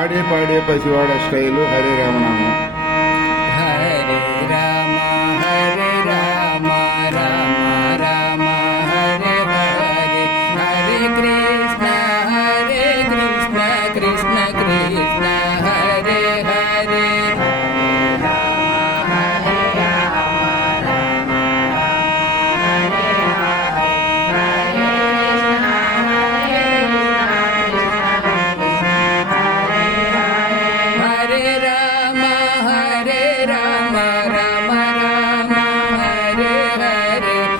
ఆడే పాడే పసివాడ స్టైలు హరే రామనామం. హరే రామ హరే రామ రామ రామ హరే హరే హరే కృష్ణ కృష్ణ కృష్ణ హరే హరే హరే రామ హరే రామ రామ రామ హరే హరే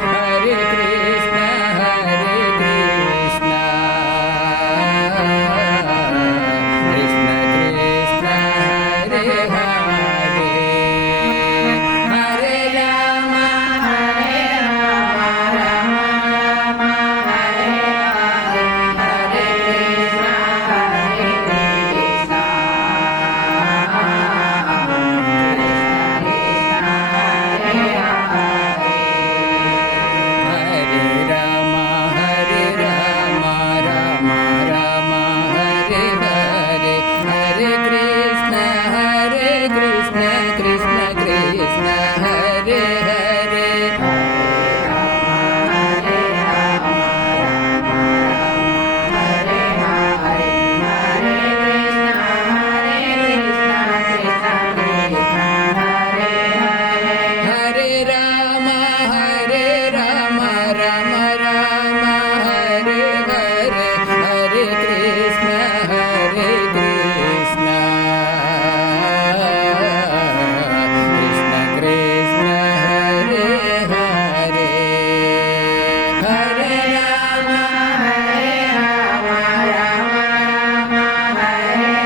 హరే కృష్ణ కృష్ణ కృష్ణ హరే హరే హరే రామ హరే రామ రామ రామ హరే హరే హరే కృష్ణ హరే రామ హరే రామ రామ రామ హరే హరే హరే కృష్ణ కృష్ణ కృష్ణ హరే హరే హరే రామ హరే రామ రామ రామ హరే హరే హరే కృష్ణ కృష్ణ కృష్ణ హరే హరే హరే రామ హరే రామ రామ రామ హరే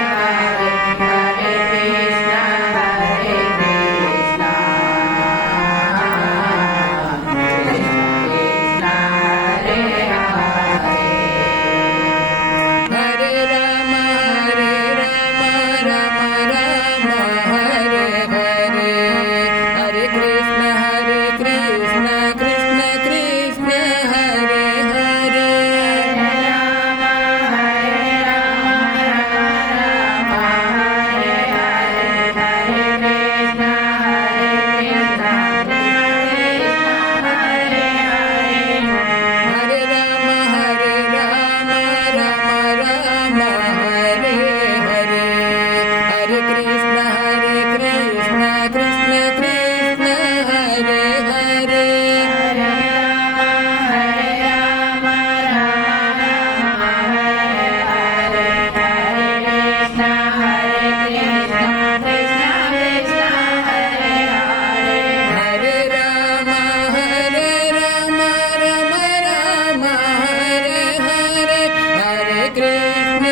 హరే హరే కృష్ణ హరే రామ హరే రామ రామ రామ హరే హరే హరే కృష్ణ కృష్ణ కృష్ణ హరే హరే రామ హరే రామ రామ హరే హరే హరే కృష్ణ హరే రామ హరే రామ రామ రామ హరే హరే హరే కృష్ణ కృష్ణ కృష్ణ హరే హరే రామ హరే రామ రామ హరే హరే హరే కృష్ణ కృష్ణ హరే హరే హరే రామ హరే రామ రామ రామ హరే హరే హరే కృష్ణ